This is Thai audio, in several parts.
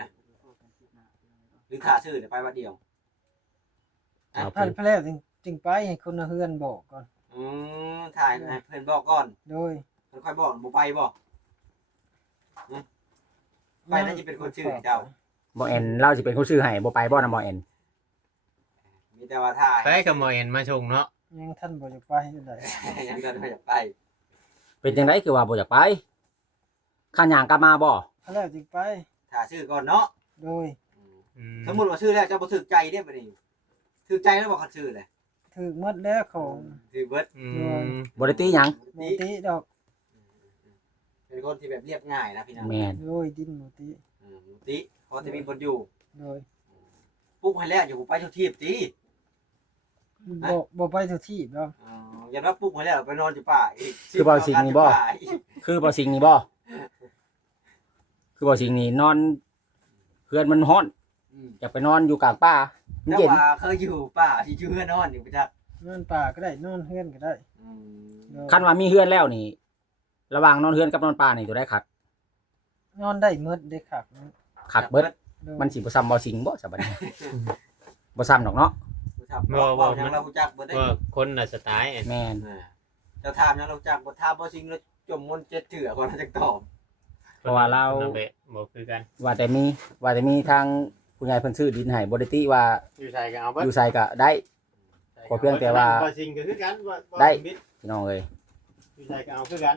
นะหรือขาชื่อไปวัดเดียวท่านพระแล้วจึงไปให้คนเฮือนบอกก่อนถ่ายให้เพิ่นบอกก่อนโดยเพิ่นค่อยบอกบ่ไปบ่ไปน่าจะเป็นคนชื่อเจ้าบ่แอนเราสิเป็นคนชื่อให้บ่ไปบ่นำบ่แอน มีแต่ว่าถ่ายไปกับหมอเอ็นมาชงเนาะยังท่านบ่จะไปจังได๋ ยังท่านบ่อยากไปเป็นจังได๋คือว่าบ่อยากไปข้าหยังกลับมาบ่พระแล้วจึงไปถ่ายชื่อก่อนเนาะโดยสมมุติว่าชื่อแล้วเจ้าบ่ถูกใจเด้บัดนี้ถูกใจแล้วบ่คันชื่อเลยถึกหมดแล้วของ ถือเบิดบ่ได้ตีหยังบ่ติดอกเป็นคนที่แบบเรียบง่ายนะพี่น้องแม่นโดยดินบ่ติติเขาจะมีคนอยู่โดยปุ๊กให้แล้วอยู่ไปทุกที่ติบ่ไปทุกที่ดอกอย่าว่าปุ๊กให้แล้วไปนอนอยู่ป่าอีกคือบ่สิ่งนี้บ่คือบ่สิ่งนี้บ่คือบ่สิ่งนี้นอนเพื่อนมันร้อนอยากไปนอนอยู่กลางป่ามันเย็นว่าเคยอยู่ป่าที่ชื่อนอนอยู่ประจักนอนป่าก็ได้นอนเฮือนก็ได้คันว่ามีเฮือนแล้วนี่ระหว่างนอนเฮือนกับนอนป่านี่ตัวได้คักนอนได้หมดได้คักเบิดมันสิบ่ซ้ำบ่สิ่งบ่ซะบัดนี้บ่ซ้ำดอกเนาะบ่ยังเรารู้จักบ่ได้คนน่ะสไตล์แม่นเจ้าถามยังเรารู้จักบ่ถามบ่สิ่งแล้วจมมนต์7เถื่อก่อนจะตอบเพราะว่าเราบ่คือกันว่าแต่มีทางผู้ใหญ่เพิ่นซื้อดินให้บ่ได้ติว่าอยู่ใส่ก็เอาเบิดอยู่ใส่ก็ได้ขอเพียงแต่ว่าบ่สิ่งก็คือกันได้พี่น้องเอ้ยอยู่ใส่ก็เอาคือกัน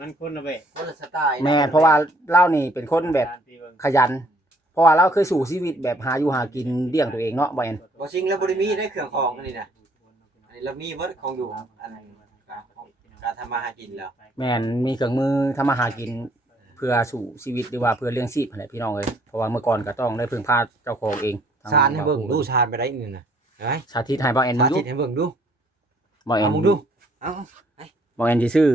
มันคนละแบบคนละสไตล์แม่นเพราะว่าเรานี่เป็นคนแบบขยันเพราะว่าเราเคยสู่ชีวิตแบบหาอยู่หากินเลี้ยงตัวเองเนาะบ่แม่นบ่สิ่งแล้วบ่ได้มีได้เครื่องของอันนี้นะอันนี้เรามีเบิดของอยู่อันการทำมาหากินแล้วแม่นมีเครื่องมือทำมาหากินเพื่อสู่ชีวิตหรือว่าเพื่อเลี้ยงชีพนั่นแหละพี่น้องเอ้ยเพราะว่าเมื่อก่อนก็ต้องได้พึ่งพาเจ้าของเองชาญให้เบิ่งดูชาญไปได้อื่นน่ะเฮ้ยสาธิตให้บ่แอนสาธิตให้เบิ่งดูบ่แอนมึงดูเอาบ่แอนสิซื้อ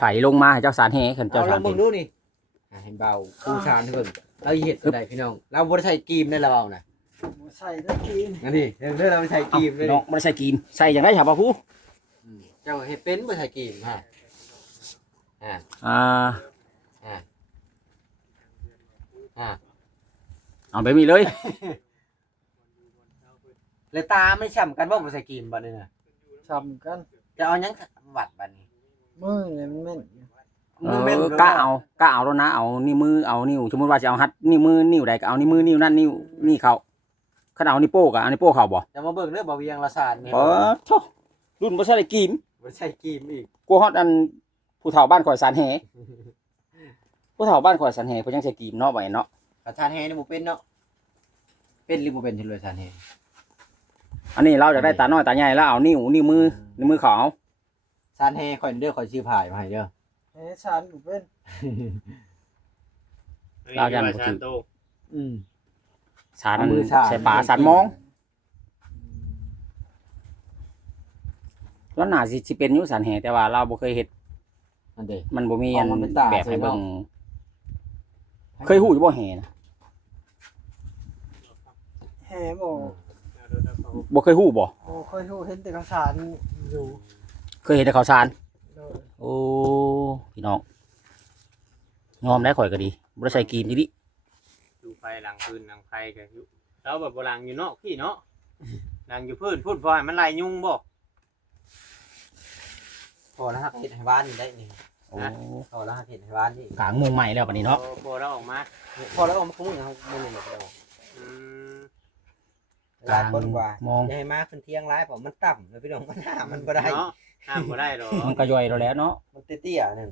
ไผลงมาให้เจ้าสารแห่คันเจ้าสารเบิ่งดูนี่ให้เบาดูชาญให้เบิ่งเราเฮ็ดได้พี่น้องเราบ่ได้ใช้กีมได้แล้วเอาน่ะบ่ใส่ได้กีมงั้นดิเด้อเราใช้กีมเลยน้องบ่ได้ใช้กีมใส่จังได๋ครับพ่อครูเจ้าเฮ็ดเป็นบ่ใช้กีมฮะเอาไปมีเลยเลยตาไม่ช้ำกันบ่ใส่กีมบัดนี้น่ะช้ำกันจะเอาหยังวัดบัดนี้มือเนี่ยมันแม่นกะเอาแล้วนะเอานิ้วมือเอานิ้วสมมุติว่าจะเอาหัดนิ้วมือนิ้วใดก็เอานิ้วมือนิ้วนั่นนิ้วนี่เข้าคันเอานิ้วโป้ก็เอานิ้วโป้เข้าบ่จะมาเบิ่งเด้อบ่เวียงละศาสตร์นี่โธ่รุ่นบ่ใช่กีมบ่ใช่กีมอีกกูฮอดอันผู้เฒ่าบ้านข่อยสารแหผู้เฒ่าบ้านข่อยสารแหเพิ่นยังใช้กีมเนาะบ่เนาะสารแหนี่บ่เป็นเนาะเป็นหรือบ่เป็นจังเลยสารแหอันนี้เราจะได้ตาน้อยตาใหญ่แล้วเอานิ้วมือเขาเอาสารแหข่อยเด้อข่อยชื่อผายมาให้เด้อสารบ่เป็นเรายันบ่ถือสารมือใส่ป่าสารมองแล้วน่าสิเป็นอยู่สารแหแต่ว่าเราบ่เคยเฮ็ดอันเด้มันบ่มีอันแบบให้เบิ่งเคยฮู้อยู่บ่แหนะแห่บ่เคยฮู้บ่เคยฮู้เห็นแต่ข้าวสารอยู่เคยเห็นแต่ข้าวสารโอ้พี่น้องงอมได้ข่อยก็ดีบ่ได้ใส่กีมดิอยู่ไฟหลังพื้นหลังไฟก็อยู่แล้วแบบบ่หลังอยู่นอกพี่เนาะหลังอยู่พื้นพูดบ่ให้มันไล่ยุงบ่พอแล้วฮักเฮ็ดให้บ้านนี่ได้นี่พอแล้วฮักเฮ็ดให้บ้านนี่กลางมุงใหม่แล้วบัดนี้เนาะพอแล้วออกมาพอแล้วออกมาคุ้มอย่างมื้อนี้แล้วลายคนกว่าอย่าให้มาขึ้นเที่ยงหลายเพราะมันต่ำเลยพี่น้องมันหามันบ่ได้เนาะห้ามบ่ได้ดอกมันก็ย่อยแล้วเนาะมันเตี้ยๆนึง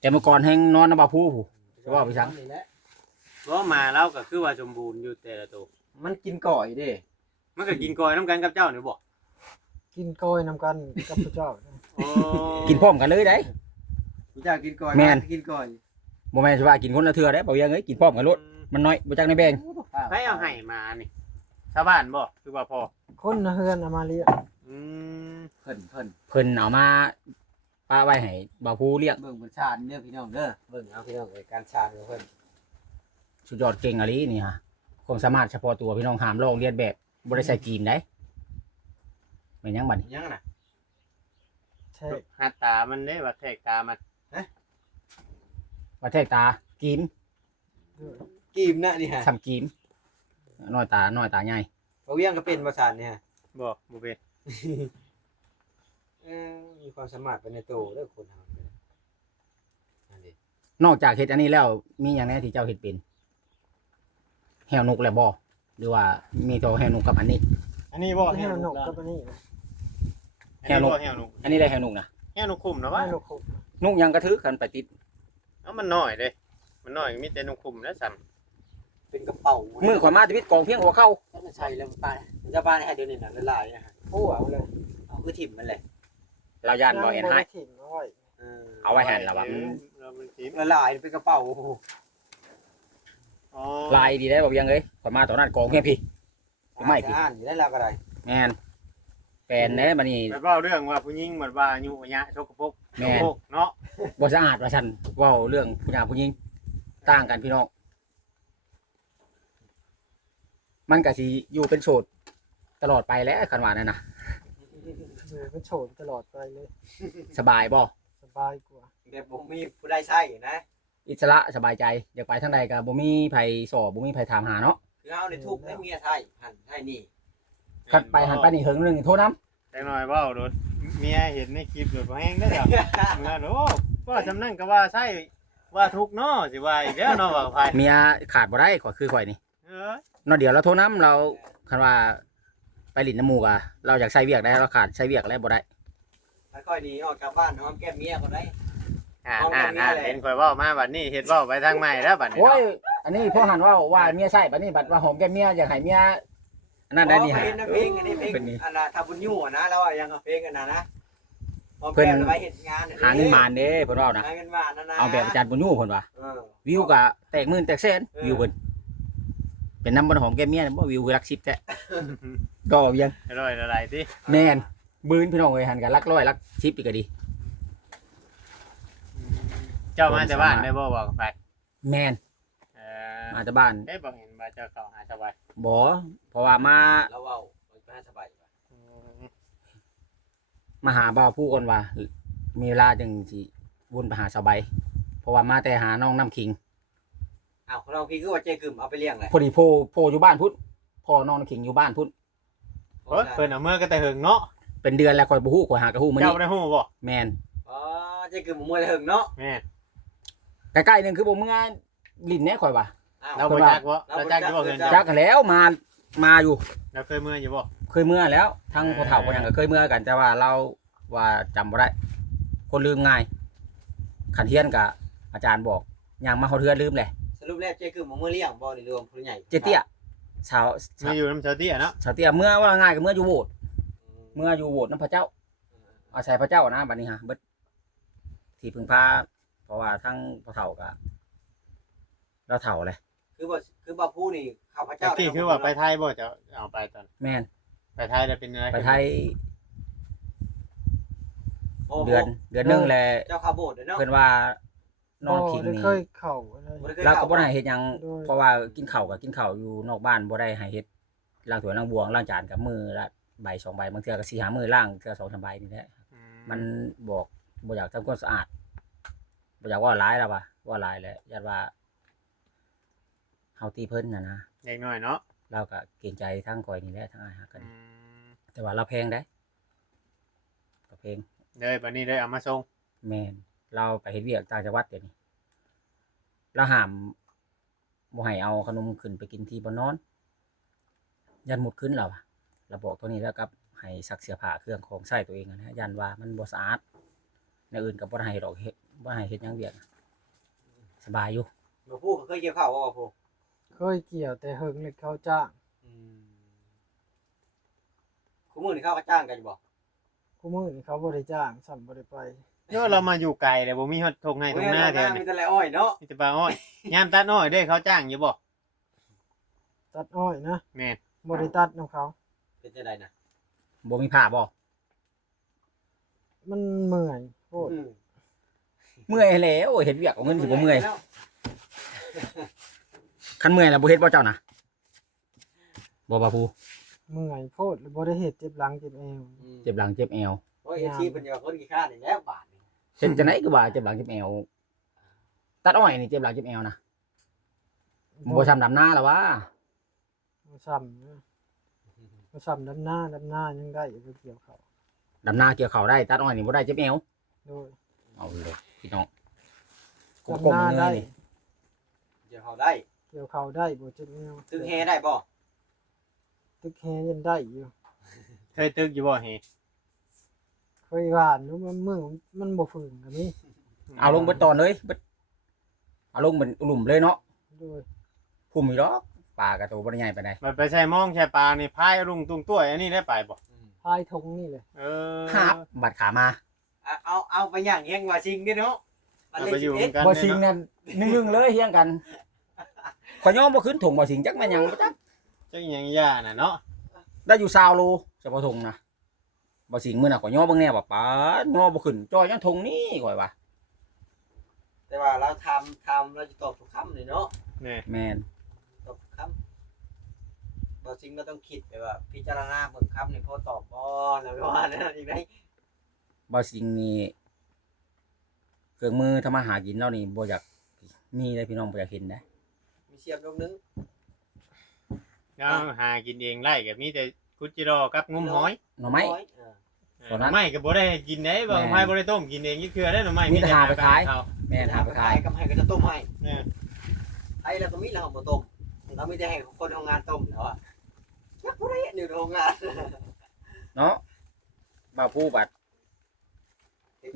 แต่เมื่อก่อนแฮงนอนนำบ่ผู้ผู้ใช่บ่พี่ช้างบ่มาแล้วก็คือว่าสมบูรณ์อยู่แต่ละตัวมันกินก่อยเด้มันก็กินกอยนำกันกับเจ้านี่บ่กินก้อยนำกันกับพระเจ้ากินพร้อมกันเลยได้รู้จักกินก่อยกินก่อยบ่แม่นสิว่ากินคนละเทื่อเด้บ่ยังเอ้ยกินพร้อมกันโลดมันน้อยบ่จักในแบ่งใครเอาให้มานี่ชาวบ้านบ่คือว่าพอคนเฮือนเอามาเลี้ยงเพิ่นเอามาป้าไว้ให้บ่าวผู้เลี้ยงเบิ่งชาญเด้อพี่น้องเด้อเบิ่งเอาพี่น้องการชาญของเพิ่นสุดยอดเก่งอะลีนี่ฮะความสามารถเฉพาะตัวพี่น้องห้ามลอกเลียนแบบบ่ได้ใส่กีนได้แม่นยังบัดนี้ยังน่ะหัดตามันเด้ว่าแทกตามันว่าแทกตากีน กีมนะนี่ฮะ ซ้ำกีมน้อยตาใหญ่ บ่เวียงก็เป็นประสาทเนี่ย บ่เป็น มีความสามารถเป็นในตัวเด้อคนเฮาอันนี้ นอกจากเฮ็ดอันนี้แล้วมีหยังแหน่ที่เจ้าเฮ็ดเป็นแหวนกแล้วบ่หรือว่ามีแต่แหวนกกับอันนี้ อันนี้บ่ ให้ แห้วน กกับอันนี้นะ แห้วนกแห้วนก อันนี้ได้แหวนกนะ แห้วนกคุมนะวะ ให้นกครบ นกยังกระทึกกันไปติด เอ้ามันน้อยเด้มันน้อยมีแต่นกคุมแล้วซ้ำ เป็นกระเป๋า มื มื อข่อยมาชีวิตกองเพียงหัวเข้า ใช่แล้วป้าจะป้าให้เดี๋ยวนี้น่ะละลายนะฮะ โอ้เอาเลย เอาคือถิ่มมันเลย เราย่านบ่เห็นให้ ยังบ่ได้ถิ่มเอาไว้ เอาไว้แห่นแล้วว่า เรามันทิม ละลายเป็นกระเป๋าโอ้โห อ๋อ ลายดีได้บ่เพียงเอ้ยข่อยมาตอนนั้นกองเพียงพี่ ไม่ผิด อ่านอยู่ได้แล้วก็ได้ แม่นแฟนเด้บัดนี้ ไปเว้าเรื่องว่าผู้หญิงเหมือนว่าอายุยะชกกระปก แม่ ชกกระปกเนาะ บ่สะอาดว่าซั่นเว้าเรื่องผู้หญิงผู้หญิงต่างกันพี่น้องมันก็สิอยู่เป็นโสดตลอดไปแล้วคันว่านั่นน่ะ อยู่เป็นโฉดตลอดไปเลย สบายบ่ สบายกว่า แบบผมมีผู้ได้ใช้นะ อิสระสบายใจอยากไปทางใดก็บ่มีไผสอบบ่มีไผถามหาเนาะ คือเอาในทุกให้เมียใช้หันให้นี่ คันไปหันไปนี่เฮิงนึงโทรนำ แต่น้อยเว้าโดดเมียเห็นในคลิปโดดบ่แห้งได้อจ้ะเมื่อโอ้ว่าจำนั่นก็ว่าใช่ว่าทุกข์เนาะสิว่าอีกแล้วเนาะว่าไผ เมียขาดบ่ได้ขอยคือข่อยนี่ เออ เนาะเดี๋ยวเราโทรนำเราคันว่าไปหลินน้ำหมูกอะเราอยากใช้เวียกได้เราขาดใช้เวียกแล้วบ่ได้ ค่อยๆดีออกจากบ้านหอมแก้มเมียก็ได้ เห็นข่อยเว้ามาบัดนี้เฮ็ดเว้าไปทางใหม่แล้วบัดนี้ โอ้ย เนาะ อันนี้พ่อหันว่าเมียใช่บัดนี้บัดว่าหอมแก้มเมียอยากให้เมียอันนั้นได้นี่ ฮะ ฮะ เพลงอันนี้เพลง เป็นนี่ อันน่ะทาบุญยู่อะนะแล้วอะยังเพลงอันน่ะนะหอม เพิ่น แก้มไปเฮ็ดงาน หาเงินมาเด้เพิ่นว่านะ หาเงินมานั่นนะ เอาแบบอาจารย์บุญยู่เพิ่นว่า เออ วิวก็แตกหมื่นแตกแสน เออ วิวเพิ่นเป็นน้ำบ่หอมแก้มเมียบ่วิวคือหลัก10แท้ดอกยัง อร่อยละลายติ แม่นบืนพี่น้องเอ้ยหันกันหลักร้อยหลัก10อีกก็ดี เจ้ามาแต่บ้านได้บ่บอกไป แม่น เออ มาแต่บ้าน ได้บ่เห็นว่าเจ้าเข้าหาสบาย บ่เพราะว่ามา แล้วเว้าไปให้สบายกว่า มาหาบ่าวผู้คนว่า มีเวลาจึงสิวนไปหาสบายเพราะว่ามาแต่หาน้องน้ำคิง อ้าวเราพี่คือว่าเจ๊กึ่มเอาไปเลี้ยงเลย พอดีโพอยู่บ้านพุ่นพ่อน้องน้ำคิงอยู่บ้านพุ่น โอ้ยเพิ่นเอาเมื่อก็แต่หึงเนาะ เป็นเดือนแล้วคอยบ่ฮู้คอยหากระฮู้มื้อ เจ้า นี้ ได้ฮู้บ่ แม่น อ๋อเจ๊กึ่มมวยถึงเนาะ แม่น ใกล้ๆนึงคือบ่เมื่อลิ้นแน่คอยว่า อ้าว เราบ่จักบ่เราจักอยู่บ่เพิ่น จั จักกันแล้วมาอยู่ เราเคยเมื่ออยู่บ่ เคยเมื่อแล้วทั้งพ่อเฒ่าพ่อหยังก็เคยเมื่อกันแต่ว่าเราว่าจำบ่ได้ คนลืมง่ายขันเทียนกับอาจารย์บอกยังมาเฮาเทือนลืมแหละ สรุปแล้วเจ๊กึ่มมวยเลี้ยงบ่นี่รวมผู้ใหญ่ เจเตี้ยสาว มาอยู่น้ำเชาเตี้ยเนาะ สาวเตี้ยเมื่อว่าง่ายก็เมื่ออยู่โบสถ์เมื่ออยู่โบสถ์นำพระเจ้า อาศัยพระเจ้านะบัดนี้ฮะเบิดที่พึ่งพาเพราะว่าทั้งพ่อเฒ่าก็เราเฒ่าเลย คือบ่ผู้นี่ข้าพ แต่ เจ้า ที่คือว่าไปไทยบ่จะเอาไปตอน แม่น ไปไทยแล้วเป็นอะไร ไปไทยเดือนหนึงแหละ เจ้าข้าโบสถ์เนาะ เพิ่นว่าน้องคิง บ่ได้ นี่ เคยเข้าอะไร เราก็บ่ได้ให้เฮ็ดหยัง โดย เพราะว่ากินข้าวก็กินข้าวอยู่นอกบ้านบ่ได้ให้เฮ็ดล้างถ้วยล้างบวงล้างจานกับมือละใบสองใบบางเทื่อก็4 5มื้อล้างเทื่อ2 3ใบนี่แหละมันบอกบ่อยากทำความสะอาดบ่อยากว่าหลายแล้วว่าหลายแหละญาติว่าเฮาตีเพิ่นน่ะนะ เด็กน้อยเนาะ เราก็เกรงใจทั้งข่อยนี่แหละทั้งอ้ายฮักกัน แต่ว่าเราแพงได้ก็แพง เลยบัดนี้เลยเอามาส่ง แม่นเราไปเฮ็ดเวียกต่างจังหวัดเดี๋ยวนี้เราห้ามบ่ให้เอาขนมขึ้นไปกินที่บ่นอน ยันหมดขึ้นแล้วอะเราบอกตัวนี้แล้วกับให้ซักเสื้อผ้าเครื่องของใช้ตัวเองนะยันว่ามันบ่สะอาดในอื่นก็บ่ได้ให้ดอกเฮ็ดบ่ให้เฮ็ดหยังเวียกสบายอยู่ บ่ผู้ก็เคยเกี่ยวข้าวบ่ผู้ เคยเกี่ยวแต่เฮิงเลยเขาจ้าง คู่มื้อนี่เขาก็จ้างกันอยู่บ่ กูมื้อนี่เขาบ่ได้จ้างสั่นบ่ได้ไป เนาะเรามาอยู่ไกลเลยบ่มีฮอดทงให้ทงหน้าแถว มี นี้ แต่ไรอ้อยเนาะ มีแต่ปลาอ้อยยามตัดอ้อยเด้เขาจ้างอยู่บ่ ตัดอ้อยนะ แม่น บ่ได้ตัดนํเขา เป็นจังได๋นะ บ่มีผ้าบ่ มันเมื่อยโพด เมื่อยแล้วเฮ็ดเวียกเอาเงินสิบ่เมื่อยคันเมื่อยแล้วบ่เฮ็ดบ่เจ้านะบ่บ่าผู้ เมื่อยโพดแล้วบ่ได้เฮ็ดเจ็บหลังเจ็บเอว เจ็บหลังเจ็บแอว โอ้ยชีพเป็นอย่างคนขี้ข้านนี่แล้วบาทนี่ เช่นจังได๋ก็ว่าเจ็บหลังเจ็บแอวตัดอ้อยนี่เจ็บหลังเจ็บแอวนะ บ่ซ้ำดำหน้าแล้ววะ บ่ซ้ำนะบ่ซ้ำดำหน้ายังได้อยู่ไปเกี่ยวเขา ดำหน้าเกี่ยวข้าวได้ตัดอ้อยนี่บ่ได้เจ็บเอว โดย เอาเลยพี่น้อง ดำหน้าได้ เดี๋ยวเขาได้ เกี่ยวเขาได้บ่จุดแนว ตึกแฮได้บ่ ตึกแฮยังได้อยู่ เคยตึกอยู่บ่เฮ เคยว่านอยู่มันบ่ฝืนก็มี เอาลงเบิดตอนเลยเบิดเอาลงเป็นหลุมเลยเนาะ โดย พุ่มอีดอกปลากระโตบ่ได้ใหญ่ปานใด มันไปใส่มองใส่ปลานี่พายลุงตุงต้วยอันนี้ได้ไปบ่ พายธงนี่เลย เออ หาบบัดขามา เอาไปอย่างแฮงว่าจริงเด้เนาะ เอาไปอยู่เหมือนกัน บ่ เลย สิง เนาะ นั่นนึ่งๆเลยเฮียงกันข่อยยอมบ่ขึ้นถุงบ่สิงจักแม่นหยังบ่จัก จังหยังย่าน่ะเนาะ ได้อยู่20โลเฉพาะถุงนะบ่สิงมื้อน่ะข่อยยอมเบิ่งแน่ว่าปาดยอบ่ขึ้นจอยยังถุงนี้ข่อยว่า แต่ว่าเราทำเราจะตอบทุกคำเลยเนาะ แม่ แม่น ตอบทุกคำเราจริงก็ต้องคิดไปว่าพิจารณาเบิ่งคำนี่พอตอบบ่แล้วก็ว่านั่นอีกได้ บ่สิงนี่เครื่องมือทำมาหากินเรานี่บ่อยากมีเลยพี่น้องบ่อยากเห็นนะ มีเสียบยกนึง เอาหากินเองไล่ก็มีแต่กุจิรอกับงุ้มหอย หน่อไม้ ตอนนั้น หน่อไม้ก็บ่ได้กินได้บ่ แม่ ไม้บ่ได้ต้มกินเองนี่คือได้หน่อไม้ มีแต่หาไปขาย เอ แม่นหาไปขาย กับให้ก็จะต้มให้ เนี่ย ไอ้เราก็มีเราบ่ต้มเราไม่ได้ให้คนทำงานต้มแล้วอ่ะนักบ่ได้อยู่โรงงาน เนาะบ่าวผู้บัด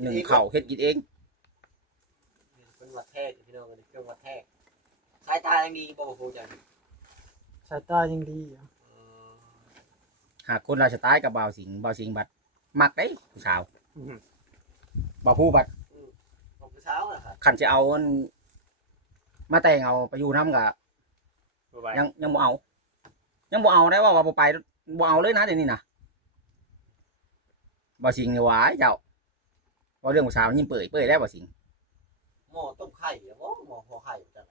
หนึ่งเข่าวเฮ็ดกินเอง เป็นวัดแท้พี่น้องเป็นเครื่องวัดแท้สายตายังดีบ่ฮู้จัง สายตายังดีอยู่ หากคนราชตายกับบ่าวสิงห์บัดมักได้ผู้สาว อืม บ่าวผู้บัด ของผู้สาวอะครับ คันจะเอาอันมาแต่งเอาไปอยู่นำก็ บ่ไหว ยังบ่เอา ยังบ่เอาได้ว่าบ่ไปบ่เอาเลยนะเดี๋ยวนี้นะบ่าวสิงห์นี่หวายเจ้าว่าเรื่องผู้สาวยิ้มเปื่อยได้บ่าวสิงห์ หม้อต้มไข่หม้อห่อไข่จัง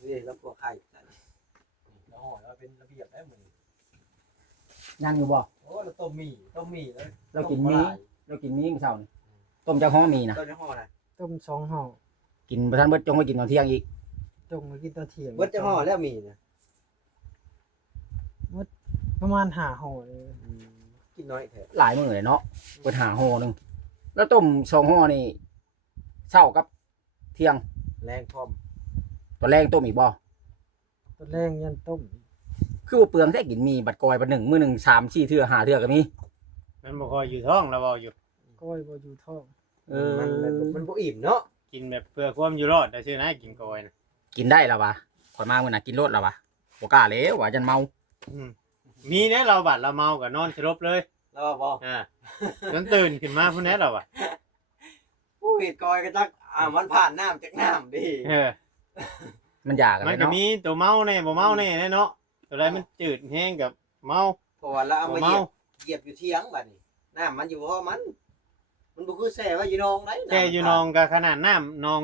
นี่แล้วพวกไข่จังแล้วห่อแล้วเป็นระเบียบได้เหมือน ยังอยู่บ่ โอ้เราต้มหมี่แล้ว เรากินนี้มื้อเช้านี่ต้มจักฮ้อมีนะ ต้มจะห่อนะ ต้ม2ห่อ กินบ่ทันเบิดจงไปกินตอนเที่ยงอีก จงมากินตอนเที่ยง เบิดจะห่อแล้วหมี่นะ ประมาณ5ห่อเลย กินน้อยแท้ หลายมื้อเลยเนาะเปิดหาห่อหนึงแล้วต้ม2ห่อนี่เช้ากับเที่ยง แรงพร้อม ตอนแรงต้มอีกบ่ ตอนแรกยันต้ม คือบ่เปลืองแท้กินมีบัดกอยบัดหนึ่งมื้อหนึง3 4เทื่อ5เทื่อก็มี มันบ่ค่อยอยู่ท้องแล้วบ่อยู่ ก้อยบ่อยู่ท้อง มันบ่อิ่มเนาะ กินแบบเพื่อความอยู่รอดแต่ชื่อนะกินกอยนะ กินได้แล้ววะข่อยมามื้อน่ะกินรสแล้ววะบ่กล้าแล้วว่าจันเมา อืมมีเนี่ยเราบัดเราเมาก็นอนสลบเลย แล้วว่าบ่ จนตื่นขึ้นมาพุ่นแน่เราอ่ะ ผู้เฮ็ดกอยก็จักมันผ่านน้ำจากน้ำดิ เออ มันอยากกัน มั เล น ย ก็ เนาะ มีตัวเมาแน่บ่เมาแน่เนาะตัวใดมันจืดแห้งกับเมา เพราะว่าเราเอา บ่ มา เมา เหยียบอยู่เที่ยงบัดนี้น้ำมันอยู่เพราะมันบ่คือแซ่ว่าอยู่นองได้ แค่อยู่นองก็ขนาดน้ำนอง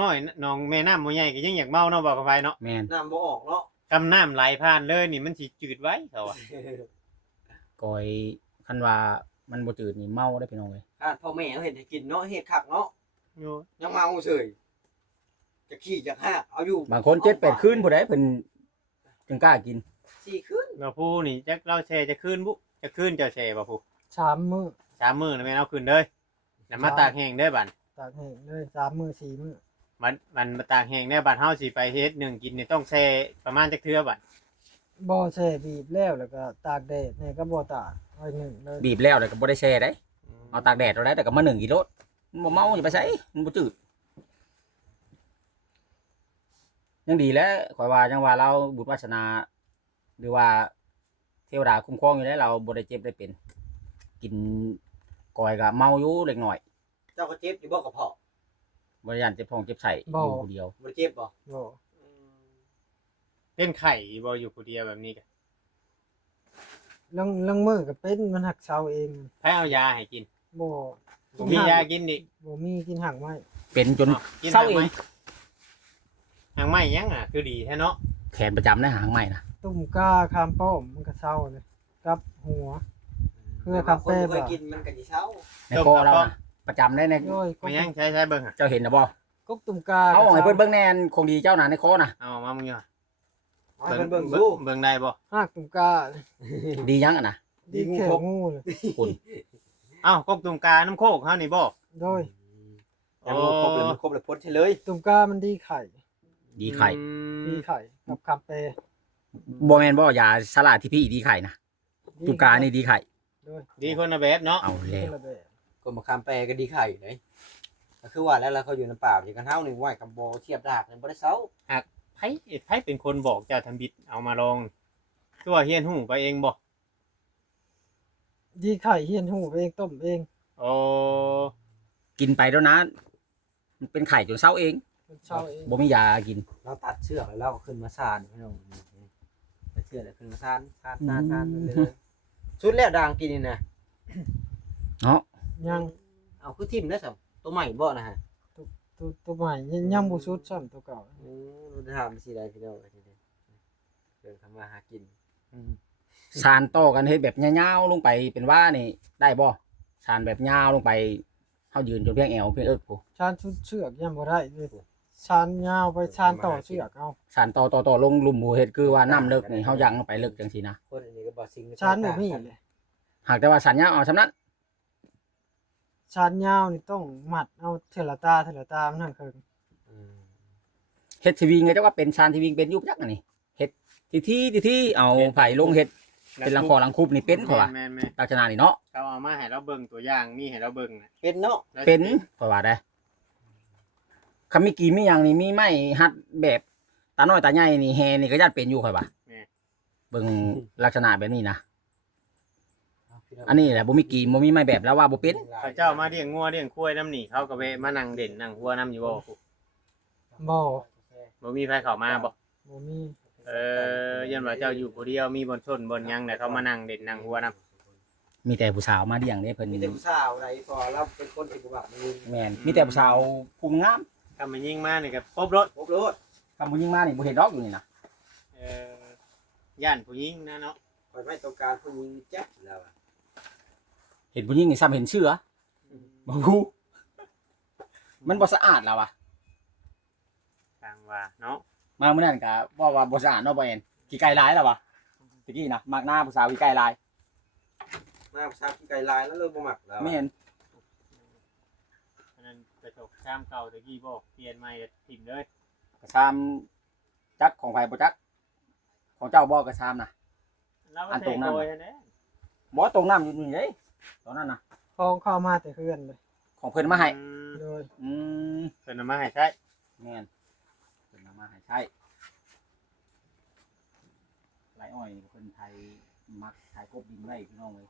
น้อยนองแม่น้ำบ่ใหญ่ก็ยังอยากเมาเนาะบอกกันไปเนาะ แม่น น้ำบ่ออกเนาะ กำน้ำไหลผ่านเลยนี่มันสิจืดไว้เขาอ่ะ กอยคันว่ามันบ่จืดนี่เมาได้พี่น้องเอ้ย พ่อแม่เขาเห็นให้กินเนาะเฮ็ดคักเนาะ อยู่ ยังเมาเฉยจะขี้จะหากเอาอยู่ บางคน7-8คืนผู้ใดเพิ่นจึงกล้ากิน 4คืน บ่ผู้นี่จักเราแช่จะคืนบุจะคืนเจ้าแช่บ่ผู้ 3มื้อ 3มื้อนะแม่นเอาคืนเด้อแล้วมาตากแห้งเด้อบัด ตากแห้งเลย3มื้อ4มื้อ มันมาตากแห้งเด้อบัดเฮาสิไปเฮ็ดหนึ่งกินนี่ต้องแช่ประมาณจักเทื่อบัด บ่แช่บีบแล้วก็ตากแดดนี่ก็บ่ตากไว้นึ่งเลย บีบแล้วแต่ก็บ่ได้แช่ได้เอาตากแดดเอาได้แต่ก็มา1กิโลมันบ่เมาอย่าไปใส่มันบ่จืดยังดีแล้วข่อยว่าจังว่าเราบุญวาสนา หรือว่าเทวดาคุ้มครองอยู่แล้วเราบ่ได้เจ็บได้เป็น กินก่อยก็เมาอยู่เล็กน้อย เจ้าก็เจ็บอยู่บ่กระเพาะ บ่ได้ย่านเจ็บท้องเจ็บไส้อยู่ผู้เดียว บ่ได้เจ็บบ่ บ่ เป็นไข่บ่อยู่ผู้เดียวแบบนี้ก็ ลังมื้อก็เป็นมันหักเซาเอง ให้เอายาให้กิน บ่ บ่มียากินดิ บ่มีกินหักไม้ เป็นจน กิน เศร้า หาง เอ ไม้ ง หางไม้ยังอ่ะคือดีแท้เนาะ แขนประจำนะหางใหม่นะ ตุ่มก้าคามป้อมมันก็เซาเลยกับหัว เพื่อกับ คนบ่เคย แป้บ่ กินมันก็สิเช้า ในคอเรานะประจำได้ใน โอ้ยก็ ไม่ยังใช้เบิ่งอ่ะ เจ้าเห็นนะบ่ กกตุ่มกา เอาให้เพิ่นเบิ่งแน่นคงดีเจ้าน่ะในคอน่ะ เอาออกมามึงอยู่ เอาให้เพิ่นเบิ่งดู เบิ่งได้บ่ หากตุ่มกา ดียังอ่ะนะ ดีแค่งูเลย คุณ เอ้ากกตุ่มกาน้ำโคกเฮานี่บ่ โดย ยังบ่ครบเลยมันครบเลยพ้นใช่เลย ตุ่มกามันดีไข่ ดีไข่ ดีไข่กับคำเป บ่แม่นบ่ยาสลาที่พี่ดีไข่นะตุกานี่ดีไข่ โดย ดีคนละแบบเนาะ เอาแล้ว คนละแบบ ก็มาคำแปลก็ดีไข่อยู่ไหนก็คือว่าแล้วเขาอยู่น้ำเปล่าอย่างกันเฮานี่ไหวกับโบเทียบดากนี่บ่ได้เซา ไผเป็นคนบอกเจ้าทำบิดเอามาลองตัวเฮียนหูไปเองบ่ ดีไข่เฮียนหูเองต้มเอง โอ้ กินไปแล้วนะมันเป็นไข่จนเศร้าเอง มันเช่าเอง บ่มียากิน เราตัดเชือกแล้วเราก็ขึ้นมาซานพี่น้องตัดเชือกแล้วขึ้นมาซานไปเลยสุดแล้วด่างกินนี่นะ เนาะ ยัง เอาคือทิ่มได้สัมตัวใหม่บ่นะฮะ ตัวใหม่ยังบ่สุดซ้ำตัวเก่า เราจะทำสิได้พี่น้องเดินทำมาหากิน สานต่อกันเฮ็ดแบบยาวๆลงไปเป็นว่านี่ได้บ่สานแบบยาวลงไปเฮายืนจนเพียงแอวเพียงเอิกผู้ ชานชุดเชือกยังบ่ได้เลยชานยาวไปชานต่อเชือกเอา สานต่อลงหลุมบ่เฮ็ดคือว่าน้ำเลิกนี่เฮายังลงไปเลิกจังซี่นะ คนอันนี้ก็บ่ซิง ชานบ่มีเลย หากแต่ว่าสานยาวเอาซำนั้น ชานยาวนี่ต้องมัดเอาเทละตามันนั่นคือ เฮ็ดทีวีไงเจ้าว่าเป็นสานทีวีเป็นอยู่จักอันนี้เฮ็ดทีเอาไผลงเฮ็ดเป็นหลังคอหลังคุบนี่เป็นเพราะว่า แม่น ลักษณะนี่เนาะ ๆเขาเอามาให้เราเบิ่งตัวอย่างมีให้เราเบิ่งน่ะ เป็นเนาะ เป็นเพราะว่าได้คำมีกี่มีหยังนี่มีไม้หัดแบบตาน้อยตาใหญ่นี่แฮนี่ก็ญาติเป็นอยู่ค่อยว่าเบิ่งลักษณะแบบนี้นะอันนี้แหละบ่มีกี่บ่มีไม้แบบแล้วว่าบ่เป็น เขาเจ้ามาเลี้ยงงัวเลี้ยงควายน้ำนี่เขาก็ไปมานั่งเด่นนั่งหัวน้ำอยู่บ่ บ่ บ่มีไผเข้ามาบ่ บ่มี ยันว่าเจ้าอยู่ผู้เดียวมีบนชนบนหยังแต่เขามานั่งเด่นนั่งหัวน้ำ มีแต่ผู้สาวมาเลี้ยงเด้เพิ่น มีแต่ผู้สาวไรพอเราเป็นคนที่บ่บักมือ แม่นมีแต่ผู้สาวภูมิงาม ทำมันยิงมานี่ก็ครบรถ พบรถ คำผู้หญิงมานี่บ่เห็นดอกอยู่นี่นะ ย่านผู้หญิงนะเนาะ คอยไม่ต้องการผู้หญิงแจ๊บแล้ว เห็นผู้หญิงนี่ซ้ำเห็นเชื้อบ่ฮู้มันบ่สะอาดแล้วว่ะ ต่างว่าเนาะ มามื้อนั้นก็ว่าบ่สะอาดเนาะบ่แม่นขี้ไก่หลายแล้วว่ะตะกี้นะมักหน้าผู้สาวขี้ไก่หลาย มาผู้สาวที่ไกลลายแล้วเลยบ่มักแล้ว แม่น อันนั้นกระจกชามเก่าตะกี้บ่เปลี่ยนใหม่ก็ถิ่มเลย กระซามจักของไผบ่จักของเจ้าบ่กระซามน่ะ แล้ว อันตรงนั้น โดยแน่ บ่ตรงน้ำอยู่นี่เด้ตอนนั้นน่ะ ของเข้ามาแต่เฮือนเลย ของเพิ่นมาให้ โดย อืม เพิ่นเอามาให้ใช้ แม่นเพิ่นเอามาให้ใช้ไรอ้อยนี่เพิ่นไทยมักไทยกบดินไว้พี่น้องเอ้ย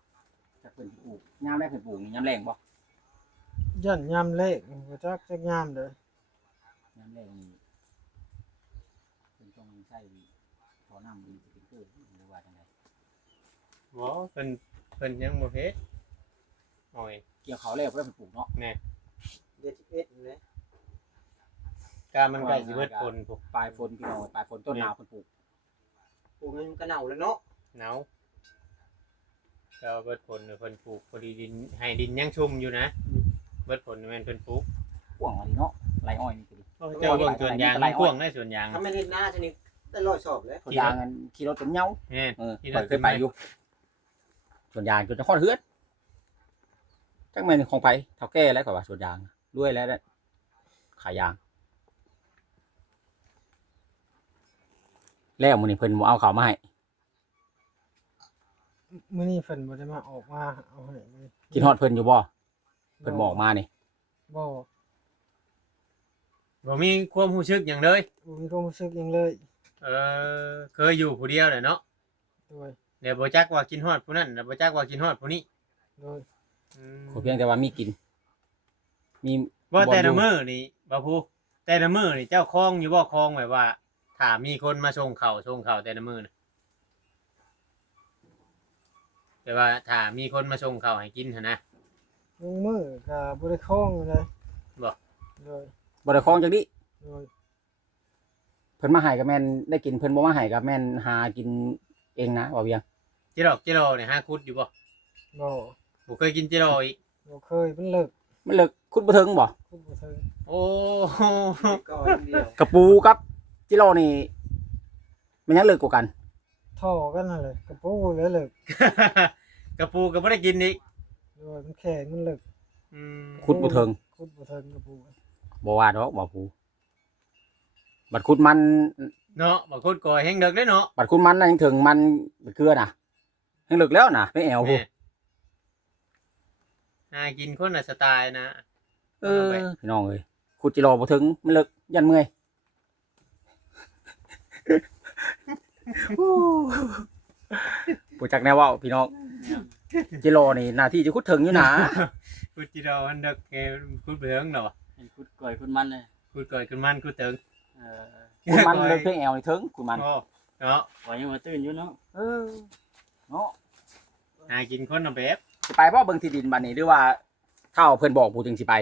จักเพิ่นสิปลูกยามแรกเพิ่นปลูกนี่ยามแรงบ่ ย่านยามเลขบ่จักจักยามเด้อย ามแรงนี่เพิ่นต้องใช้ท่อน้ำดีสปริงเกอร์หรือว่าจังได บ่เพิ่นยังบ่เฮ็ดโอ้ย เกี่ยวเขาวแล้วเพิ่นปลูกเนาะ เดือน11นี่แหละ กามันใกล้สิเบิดผลพวก ปลายฝนพี่น้องปลายฝนต้นหนาวเพิ่นปลูก ปลูกมันก็เน่าแล้วเนาะ หนาวก็เบิดผลเพิ่นปลูกพอดีดินให้ดินยังชุ่มอยู่นะเบิดผลแม่นเพิ่นปลูก พ่วงอันนี้เนาะไรอ้อยนี่คือ เจ้าเบิ่งสวนยางมันกว้างได้สวนยาง ถ้าไม่เฮ็ดหน้าชนิดได้ร้อยสอบเลย ส่วนยางอันขี่รถจนเหงา แม่น ข่อยเคยไปอยู่ส่วนยางจนจะคลอดเฮือนจังแม่นของไผเฒ่าแก่แล้วข่อยว่าส่วนยางรวยแล้วขายยาง แล้วมื้อนี้เพิ่นบ่เอาข้าวมาให้ มื้อนี้เพิ่นบ่ได้มาออกมาเอาให้เลย กินฮอดเพิ่นอยู่บ่เพิ่นบอกมานี่ บ่ บ่มีความรู้สึกหยังเลย บ่มีความรู้สึกหยังเลย เคยอยู่ผู้เดียวแหละเนาะ โดย เดี๋ยวบ่จักว่ากินฮอดผู้นั้นแล้วบ่จักว่ากินฮอดผู้นี้ โดย ขอเพียงแต่ว่ามีกิน มี ว่าแต่ละมื้อนี่บ่ผู้แต่ละมื้อนี่เจ้าคลองอยู่บ่คลองแบบว่าถ้ามีคนมาส่งข้าวแต่ละมื้อน่ะแต่ว่าถ้ามีคนมาส่งข้าวให้กินหั่นนะ ลงมือก็บ่ได้คล้องเลย บ่ โดย บ่ได้คล้องจังดิ โดย เพิ่นมาให้ก็แม่นได้กินเพิ่นบ่มาให้ก็แม่นหากินเองนะว่าเวียง จิโร่นี่หาคุดอยู่บ่ บ่ บ่เคยกินจิโร่อีก บ่เคยมันเลิก มันเลิกขุดบ่ถึงบ่ คุณบ่เทิง โอ้ ก็อย่างเดียว กระปูกับจิโร่นี่มันยังเลิกกว่ากัน ท่อกันนั่นแหละกระปูเลยเลิก กระปูก็บ่ได้กินอีก โดยมันแข็งมันเลิก อืม ขุดบ่ถึง คุณบ่เทิงกระปู บ่ว่าดอกบ่ปูบัดขุดมัน เนาะบ่คนก่อยแฮงเด็กเด้เนาะ บัดขุดมันน่ะยังถึงมันบัดเกลือน่ะยังเลิกแล้วน่ะไม่แอวพู แม่หากินคนละสไตล์นะ เออพี่น้องเอ้ยขุดจิโร่บ่ถึงมันเลิกยันเมื่อย ผู้จักแนวเว้าพี่น้องจิโร่นี่หน้าที่จะขุดถึงอยู่นะ พูดจีดอมันเด็กแกพูดเบิ่งเนาะ เห็นคุดก่อยคุดมันเลย พูดก่อยขึ้นมันพูดตึง เออ ขุดมันเลิกเพียงแอวนี่ถึงขุดมัน โอ้เนาะ ก่อยยังมาตื่นอยู่เนาะ เออเนาะ หากินคนละแบบ สิไปบ่เบิ่งที่ดินบัดนี้หรือว่าเท่าเพิ่นบอกผู้จึงสิไป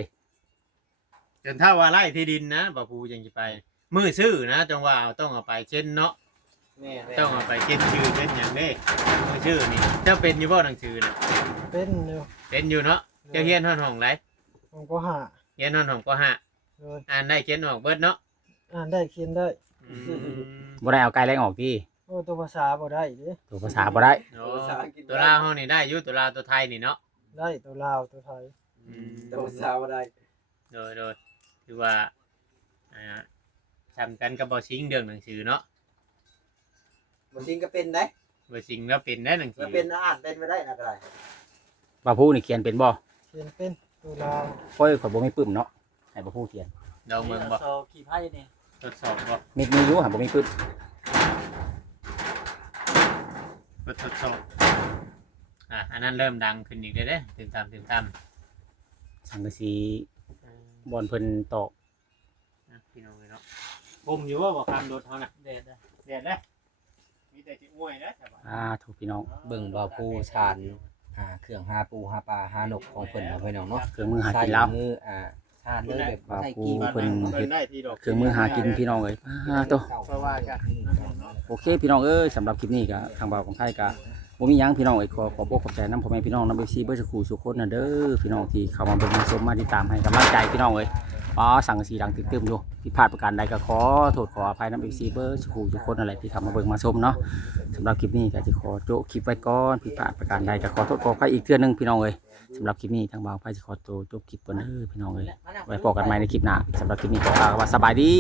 จนถ้าว่าไล่ที่ดินนะบ่ปูยังสิไป มือซื้อนะจังว่าต้องเอาไปเช่นเนาะ แม่ ต้องเอาไปเช่นชื่อเช่นหยังเด้มือชื่อนี่เจ้าเป็นอยู่บ่หนังสือน่ะ เป็นอยู่ เป็นอยู่เนาะเจ้าเฮียนฮ้อนห้องไร ผมก็หา เฮียนฮ้อนห้องก็ห้า โดย อ่านได้เขียนออกเบิดเนาะ อ่านได้เขียนได้ อืม บ่ได้เอาไกลแรงออกที่ โอ้ตัวภาษาบ่ได้เด้ ตัวภาษาบ่ได้ โอ้ตัวลาวเฮานี่ได้อยู่ตัวลาวตัวไทยนี่เนาะ ได้ตัวลาวตัวไทย อืม ตัวสาวได้ โดยคือว่าทำกันกับบ่ซิงเรื่องหนังสือเนาะ บ่จริงก็เป็นได้ บ่ซิงแล้วเป็นได้หนังสื แล้ว อ เป็นอ่านเป็นไม่ได้นะก็ได้ บ่าผู้นี่เขียนเป็นบ่ เขียนเป็นตัวลาว โอ้ยข่อยบ่มีปึ้มเนาะให้บ่ผู้เขียน เราเมืองบ่ โซขี่ไพ่นี่ ทดสอบบ่ มีอยู่หาบ่มีปึ้ม ทดสอบอันนั้นเริ่มดังขึ้นอีกเด้ถึงตามสังกะสีบอนเพิ่นตอก พี่น้องเนาะผมอยู่ว่าบ่คำรถเฮาน่ะ เด็ดเลย แดดเด้มีแต่สิอ้วยนะแต่ว่า ถูกพี่น้อง เบิ่งว่าผู้ชานเครื่องหาปูหาปลาหานกของเพิ่นเอาไว้น้องเนาะ เครื่องมือหา ใส่ กินแล้ว มือชานเลยแบบ ว่า ใส่ ปู กีบ เพิ่น เพิ่นได้ที่ดอก เครื่องมือหากินพี่น้องเอ้ยโต เพราะว่าจะ โอเคพี่น้องเอ้ยสำหรับคลิปนี้ก็ทางบ่าวของไทยก็บ่มีหยังพี่น้องเอ้ยขอบอกขอบใจนำพ่อแม่พี่น้องนำ FC เบิดสุขุสุขคนน่ะเด้อพี่น้องที่เข้ามาเบิ่งมาชมมาติดตามให้กำลังใจพี่น้องเอ้ยสังกะสีดังตึมๆอยู่ผิดพลาดประการใดก็ขอโทษขออภัยนำ FC เบิดสุขุสุขคนนั่นแหละที่เข้ามาเบิ่งมาชมเนาะสำหรับคลิปนี้ก็สิขอโจะคลิปไว้ก่อนผิดพลาดประการใดก็ขอโทษขออภัยอีกเทื่อนึงพี่น้องเอ้ยสำหรับคลิปนี้ทางบ่าวไทยสิขอตัวจบคลิปก่อนเด้อพี่น้องเอ้ยไว้พบกันใหม่ในคลิปหน้าสำหรับคลิปนี้ขอกล่าวคำว่าสบายดี